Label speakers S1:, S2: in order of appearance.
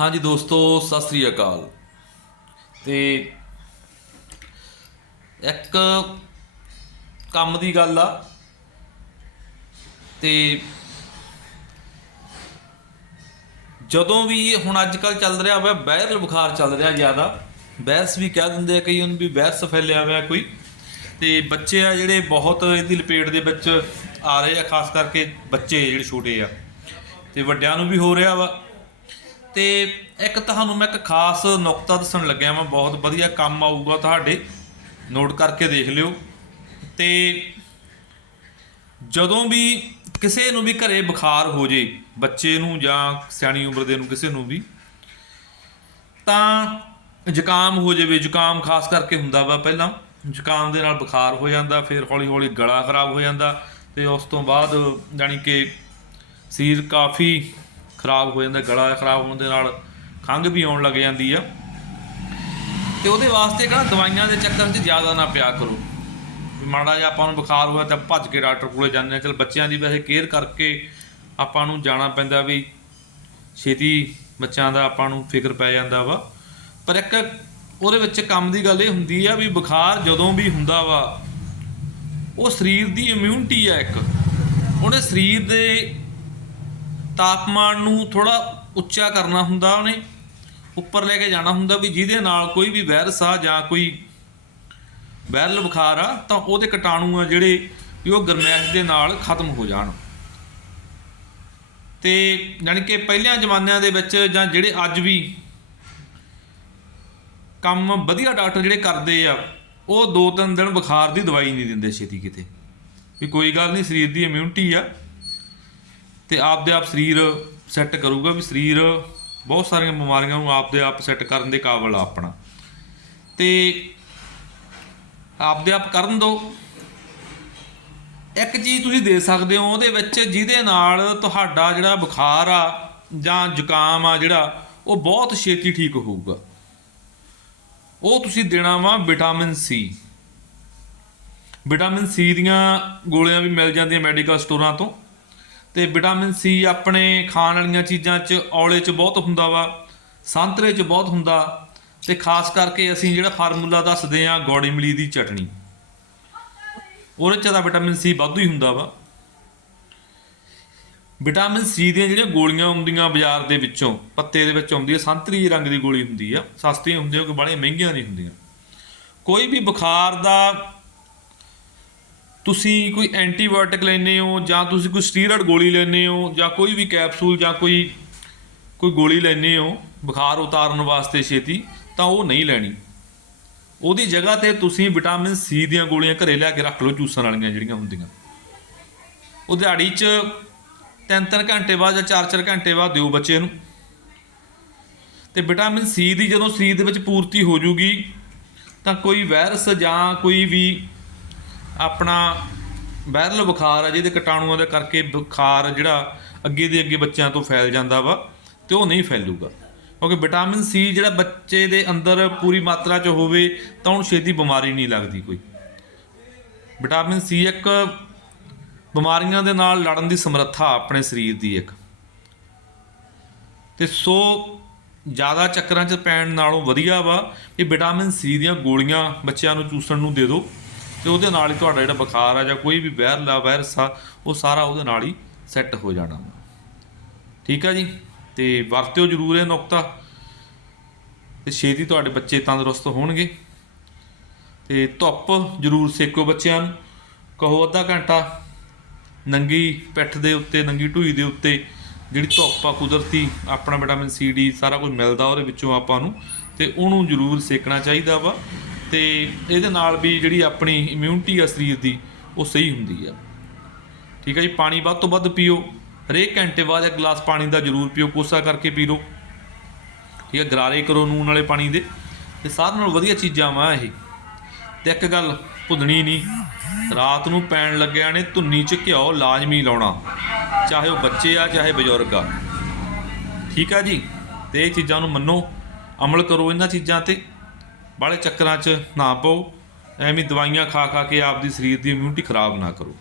S1: ਹਾਂਜੀ ਦੋਸਤੋ, ਸਤਿ ਸ੍ਰੀ ਅਕਾਲ। ਤੇ ਇੱਕ ਕੰਮ ਦੀ ਗੱਲ ਆ। ਤੇ ਜਦੋਂ ਵੀ ਹੁਣ ਅੱਜ ਕੱਲ ਚੱਲ ਰਿਹਾ ਵਾ ਵਾਇਰਲ ਬੁਖਾਰ ਚੱਲ ਰਿਹਾ ਜ਼ਿਆਦਾ। ਵਾਇਰਸ ਵੀ ਕਹਿ ਦਿੰਦੇ ਆ ਕਈ ਉਹਨੂੰ ਵੀ ਵਾਇਰਸ ਫੈਲਿਆ ਹੋਇਆ ਕੋਈ। ਤੇ ਬੱਚੇ ਆ ਜਿਹੜੇ ਬਹੁਤ ਇਹਦੀ ਲਪੇਟ ਦੇ ਵਿੱਚ ਆ ਰਹੇ ਆ, ਖਾਸ ਕਰਕੇ ਬੱਚੇ ਜਿਹੜੇ ਛੋਟੇ ਆ। ਤੇ ਵੱਡਿਆਂ ਨੂੰ ਵੀ ਹੋ ਰਿਹਾ ਵਾ। ਤੇ ਇੱਕ ਤੁਹਾਨੂੰ ਮੈਂ ਇੱਕ ਖਾਸ ਨੁਕਤਾ ਦੱਸਣ ਲੱਗਿਆ ਮੈਂ ਬਹੁਤ ਵਧੀਆ ਕੰਮ ਆਊਗਾ ਤੁਹਾਡੇ। ਨੋਟ ਕਰਕੇ ਦੇਖ ਲਿਓ। ਤੇ ਜਦੋਂ ਵੀ ਕਿਸੇ ਨੂੰ ਵੀ ਘਰੇ ਬੁਖਾਰ ਹੋ ਜੇ, ਬੱਚੇ ਨੂੰ ਜਾਂ ਸਿਆਣੀ ਉਮਰ ਦੇ ਨੂੰ ਕਿਸੇ ਨੂੰ ਵੀ, ਤਾਂ ਜ਼ੁਕਾਮ ਹੋ ਜਾਵੇ। ਜ਼ੁਕਾਮ ਖਾਸ ਕਰਕੇ ਹੁੰਦਾ ਵਾ ਪਹਿਲਾਂ। ਜ਼ੁਕਾਮ ਦੇ ਨਾਲ ਬੁਖਾਰ ਹੋ ਜਾਂਦਾ, ਫਿਰ ਹੌਲੀ ਹੌਲੀ ਗਲਾ ਖਰਾਬ ਹੋ ਜਾਂਦਾ ਤੇ ਉਸ ਤੋਂ ਬਾਅਦ ਜਾਣੀ ਕਿ ਸਰੀਰ ਕਾਫੀ ਖਰਾਬ ਹੋ ਜਾਂਦਾ, ਗਲਾ ਖਰਾਬ ਹੋਣ ਦੇ ਨਾਲ ਖੰਘ ਵੀ ਆਉਣ ਲੱਗ ਜਾਂਦੀ ਆ। ਤੇ ਉਹਦੇ ਵਾਸਤੇ ਕਹਿੰਦਾ ਦਵਾਈਆਂ ਦੇ ਚੱਕਰ 'ਚ ਜ਼ਿਆਦਾ ਨਾ ਪਿਆ ਕਰੋ। ਮਾੜਾ ਜਿਹਾ ਆਪਾਂ ਨੂੰ ਬੁਖਾਰ ਹੋਇਆ ਤਾਂ ਭੱਜ ਕੇ ਡਾਕਟਰ ਕੋਲੇ ਜਾਂਦੇ ਆ। ਚਲ ਬੱਚਿਆਂ ਦੀ ਵੈਸੇ ਕੇਅਰ ਕਰਕੇ ਆਪਾਂ ਨੂੰ ਜਾਣਾ ਪੈਂਦਾ ਵੀ ਛੇਤੀ ਬੱਚਿਆਂ ਦਾ ਆਪਾਂ ਨੂੰ ਫਿਕਰ ਪੈ ਜਾਂਦਾ ਵਾ। ਪਰ ਇੱਕ ਉਹਦੇ ਵਿੱਚ ਕੰਮ ਦੀ ਗੱਲ ਇਹ ਹੁੰਦੀ ਆ ਵੀ ਬੁਖਾਰ ਜਦੋਂ ਵੀ ਹੁੰਦਾ ਵਾ, ਉਹ ਸਰੀਰ ਦੀ ਇਮਿਊਨਿਟੀ ਆ ਇੱਕ। ਉਹਨੇ ਸਰੀਰ ਦੇ ਤਾਪਮਾਨ ਨੂੰ ਥੋੜਾ ਉੱਚਾ ਕਰਨਾ ਹੁੰਦਾ ਉਹਨੇ, ਉੱਪਰ ਲੈ ਕੇ ਜਾਣਾ ਹੁੰਦਾ ਵੀ ਜਿਹਦੇ ਨਾਲ ਕੋਈ ਵੀ ਵਾਇਰਸ ਆ ਜਾਂ ਕੋਈ ਵਾਇਰਲ ਬੁਖਾਰ ਆ, ਤਾਂ ਉਹਦੇ ਕੀਟਾਣੂ ਆ ਜਿਹੜੇ ਵੀ ਉਹ ਗਰਮੈਸ਼ ਦੇ ਨਾਲ ਖਤਮ ਹੋ ਜਾਣ। ਤੇ ਜਾਣੀ ਕਿ ਪਹਿਲਿਆਂ ਜ਼ਮਾਨਿਆਂ ਦੇ ਵਿੱਚ ਜਾਂ ਜਿਹੜੇ ਅੱਜ ਵੀ ਕੰਮ ਵਧੀਆ ਡਾਕਟਰ ਜਿਹੜੇ ਕਰਦੇ ਆ, ਉਹ ਦੋ ਤਿੰਨ ਦਿਨ ਬੁਖਾਰ ਦੀ ਦਵਾਈ ਨਹੀਂ ਦਿੰਦੇ ਛੇਤੀ ਕਿਤੇ। ਵੀ ਕੋਈ ਗੱਲ ਨਹੀਂ, ਸਰੀਰ ਦੀ ਇਮਿਊਨਿਟੀ ਆ। ਤੇ ਆਪਦੇ ਆਪ ਸਰੀਰ ਸੈੱਟ ਕਰੂਗਾ ਵੀ ਸਰੀਰ ਬਹੁਤ ਸਾਰੀਆਂ ਬਿਮਾਰੀਆਂ ਨੂੰ ਆਪਦੇ ਆਪ ਸੈੱਟ ਕਰਨ ਦੇ ਕਾਬਲ ਆ ਆਪਣਾ। ਤੇ ਆਪਦੇ ਆਪ ਕਰਨ ਦੋ। ਇੱਕ ਚੀਜ਼ ਤੁਸੀਂ ਦੇ ਸਕਦੇ ਹੋ ਉਹਦੇ ਵਿੱਚ ਜਿਹਦੇ ਨਾਲ ਤੁਹਾਡਾ ਜਿਹੜਾ ਬੁਖਾਰ ਆ ਜਾਂ ਜ਼ੁਕਾਮ ਆ ਜਿਹੜਾ, ਉਹ ਬਹੁਤ ਛੇਤੀ ਠੀਕ ਹੋਊਗਾ। ਉਹ ਤੁਸੀਂ ਦੇਣਾ ਵਾ ਵਿਟਾਮਿਨ ਸੀ। ਵਿਟਾਮਿਨ ਸੀ ਦੀਆਂ ਗੋਲੀਆਂ ਵੀ ਮਿਲ ਜਾਂਦੀਆਂ ਮੈਡੀਕਲ ਸਟੋਰਾਂ ਤੋਂ। ਤੇ ਵਿਟਾਮਿਨ ਸੀ ਆਪਣੇ ਖਾਣ ਵਾਲੀਆਂ ਚੀਜ਼ਾਂ 'ਚ, ਔਲੇ 'ਚ ਬਹੁਤ ਹੁੰਦਾ ਵਾ, ਸੰਤਰੇ 'ਚ ਬਹੁਤ ਹੁੰਦਾ, ਤੇ ਖਾਸ ਕਰਕੇ ਅਸੀਂ ਜਿਹੜਾ ਫਾਰਮੂਲਾ ਦੱਸਦੇ ਆ ਗੋੜੀ ਇਮਲੀ ਦੀ ਚਟਣੀ। ਉਹਦੇ 'ਚ ਤਾਂ ਵਿਟਾਮਿਨ ਸੀ ਵਾਧੂ ਹੀ ਹੁੰਦਾ ਵਾ। ਵਿਟਾਮਿਨ ਸੀ ਦੀਆਂ ਜਿਹੜੀਆਂ ਗੋਲੀਆਂ ਹੁੰਦੀਆਂ ਬਾਜ਼ਾਰ ਦੇ ਵਿੱਚੋਂ, ਪੱਤੇ ਦੇ ਵਿੱਚ ਆਉਂਦੀ ਹੈ ਸੰਤਰੀ ਰੰਗ ਦੀ ਗੋਲੀ ਹੁੰਦੀ ਆ, ਸਸਤੀਆਂ ਹੁੰਦੀਆਂ ਕੋਈ ਬੜੀਆਂ ਮਹਿੰਗੀਆਂ ਨਹੀਂ ਹੁੰਦੀਆਂ। ਕੋਈ ਵੀ ਬੁਖਾਰ ਦਾ ਤੁਸੀਂ ਕੋਈ ਐਂਟੀਬਾਇਓਟਿਕ ਲੈਨੇ ਹੋ ਜਾਂ ਤੁਸੀਂ ਕੋਈ ਸਟੀਰੋਇਡ ਗੋਲੀ ਲੈਨੇ ਹੋ ਜਾਂ ਕੋਈ ਵੀ ਕੈਪਸੂਲ ਜਾਂ ਕੋਈ ਕੋਈ ਗੋਲੀ ਲੈਨੇ ਹੋ, ਬੁਖਾਰ ਉਤਾਰਨ ਵਾਸਤੇ ਛੇਤੀ, ਤਾਂ ਉਹ ਨਹੀਂ ਲੈਣੀ। ਉਹਦੀ ਜਗ੍ਹਾ ਤੇ ਤੁਸੀਂ ਵਿਟਾਮਿਨ ਸੀ ਦੀਆਂ ਗੋਲੀਆਂ ਘਰੇ ਲਿਆ ਕੇ ਰੱਖ ਲਓ ਜੂਸਾਂ ਵਾਲੀਆਂ ਜਿਹੜੀਆਂ ਹੁੰਦੀਆਂ। ਉਹ ਦਿਹਾੜੀ 'ਚ ਤਿੰਨ ਤਿੰਨ ਘੰਟੇ ਬਾਅਦ ਜਾਂ ਚਾਰ ਚਾਰ ਘੰਟੇ ਬਾਅਦ ਦਿਓ ਬੱਚੇ ਨੂੰ। ਤੇ ਵਿਟਾਮਿਨ ਸੀ ਦੀ ਜਦੋਂ ਸਰੀਰ ਦੇ ਵਿੱਚ ਪੂਰਤੀ ਹੋ ਜੂਗੀ, ਤਾਂ ਕੋਈ ਵਾਇਰਸ ਜਾਂ ਕੋਈ ਵੀ ਆਪਣਾ ਵਾਇਰਲ ਬੁਖਾਰ ਆ, ਜਿਹਦੇ ਕੀਟਾਣੂਆਂ ਦੇ ਕਰਕੇ ਬੁਖਾਰ ਜਿਹੜਾ ਅੱਗੇ ਦੇ ਅੱਗੇ ਬੱਚਿਆਂ ਤੋਂ ਫੈਲ ਜਾਂਦਾ ਵਾ ਤੇ ਉਹ ਨਹੀਂ ਫੈਲੂਗਾ। ਕਿਉਂਕਿ ਵਿਟਾਮਿਨ ਸੀ ਜਿਹੜਾ ਬੱਚੇ ਦੇ ਅੰਦਰ ਪੂਰੀ ਮਾਤਰਾ 'ਚ ਹੋਵੇ ਤਾਂ ਉਹਨੂੰ ਛੇਤੀ ਬਿਮਾਰੀ ਨਹੀਂ ਲੱਗਦੀ ਕੋਈ। ਵਿਟਾਮਿਨ ਸੀ ਇੱਕ ਬਿਮਾਰੀਆਂ ਦੇ ਨਾਲ ਲੜਨ ਦੀ ਸਮਰੱਥਾ ਆਪਣੇ ਸਰੀਰ ਦੀ ਇੱਕ। ਤੇ ਸੋ ਜ਼ਿਆਦਾ ਚੱਕਰਾਂ 'ਚ ਪੈਣ ਨਾਲੋਂ ਵਧੀਆ ਵਾ, ਇਹ ਵਿਟਾਮਿਨ ਸੀ ਦੀਆਂ ਗੋਲੀਆਂ ਬੱਚਿਆਂ ਨੂੰ ਚੂਸਣ ਨੂੰ ਦੇ ਦਿਓ। ਤੇ ਉਹਦੇ ਨਾਲ ਹੀ ਤੁਹਾਡਾ ਜਿਹੜਾ ਬੁਖਾਰ ਆ ਜਾਂ ਕੋਈ ਵੀ ਵਾਇਰਲ ਆ, ਵਾਇਰਸ ਆ, ਉਹ ਸਾਰਾ ਉਹਦੇ ਨਾਲ ਹੀ ਸੈੱਟ ਹੋ ਜਾਣਾ। ਠੀਕ ਆ ਜੀ? ਤੇ ਵਰਤਿਓ ਜ਼ਰੂਰ ਇਹ ਨੁਕਤਾ। ਤੇ ਛੇਤੀ ਤੁਹਾਡੇ ਬੱਚੇ ਤੰਦਰੁਸਤ ਹੋਣਗੇ। ਤੇ ਧੁੱਪ ਜ਼ਰੂਰ ਸੇਕੋ ਬੱਚਿਆਂ ਨੂੰ। ਕਹੋ ਅੱਧਾ ਘੰਟਾ ਨੰਗੀ ਪਿੱਠ ਦੇ ਉੱਤੇ, ਨੰਗੀ ਢੂਈ ਦੇ ਉੱਤੇ ਜਿਹੜੀ ਧੁੱਪ ਆ, ਕੁਦਰਤੀ ਆਪਣਾ ਵਿਟਾਮਿਨ ਸੀ, ਡੀ ਸਾਰਾ ਕੁਝ ਮਿਲਦਾ ਉਹਦੇ ਵਿੱਚੋਂ ਆਪਾਂ ਨੂੰ। ਤੇ ਉਹਨੂੰ ਜ਼ਰੂਰ ਸੇਕਣਾ ਚਾਹੀਦਾ ਵਾ। ਤੇ ਇਹਦੇ ਨਾਲ ਵੀ ਜਿਹੜੀ ਆਪਣੀ ਇਮਿਊਨਿਟੀ ਆ ਸਰੀਰ ਦੀ, ਉਹ ਸਹੀ ਹੁੰਦੀ ਆ। ਠੀਕ ਹੈ ਜੀ, ਪਾਣੀ ਵੱਧ ਤੋਂ ਵੱਧ ਪੀਓ। ਹਰੇਕ ਘੰਟੇ ਬਾਅਦ ਇੱਕ ਗਲਾਸ ਪਾਣੀ ਦਾ ਜ਼ਰੂਰ ਪੀਓ, ਕੋਸਾ ਕਰਕੇ ਪੀ ਲਓ। ਠੀਕ ਹੈ ਗਰਾਰੇ ਕਰੋ ਨੂਨ ਵਾਲੇ ਪਾਣੀ ਦੇ। ਤੇ ਸਾਰਿਆਂ ਨਾਲੋਂ ਵਧੀਆ ਚੀਜ਼ਾਂ ਵਾ ਇਹ। ਤੇ ਇੱਕ ਗੱਲ ਭੁੱਲਣੀ ਨਹੀਂ, ਰਾਤ ਨੂੰ ਪੈਣ ਲੱਗਿਆ ਨੇ ਧੁੰਨੀ 'ਚ ਘਿਓ ਲਾਜ਼ਮੀ ਲਾਉਣਾ, ਚਾਹੇ ਉਹ ਬੱਚੇ ਆ, ਚਾਹੇ ਬਜ਼ੁਰਗ ਆ। ਠੀਕ ਆ ਜੀ, ਤੇ ਇਹ ਚੀਜ਼ਾਂ ਨੂੰ ਮੰਨੋ, ਅਮਲ ਕਰੋ ਇਹਨਾਂ ਚੀਜ਼ਾਂ ਤੇ। ਬਾਹਲੇ ਚੱਕਰਾਂ 'ਚ ਨਾ ਪਾਓ, ਐਵੇਂ ਦਵਾਈਆਂ ਖਾ ਖਾ ਕੇ ਆਪਦੀ ਸਰੀਰ ਦੀ ਇਮਿਊਨਿਟੀ ਖਰਾਬ ਨਾ ਕਰੋ।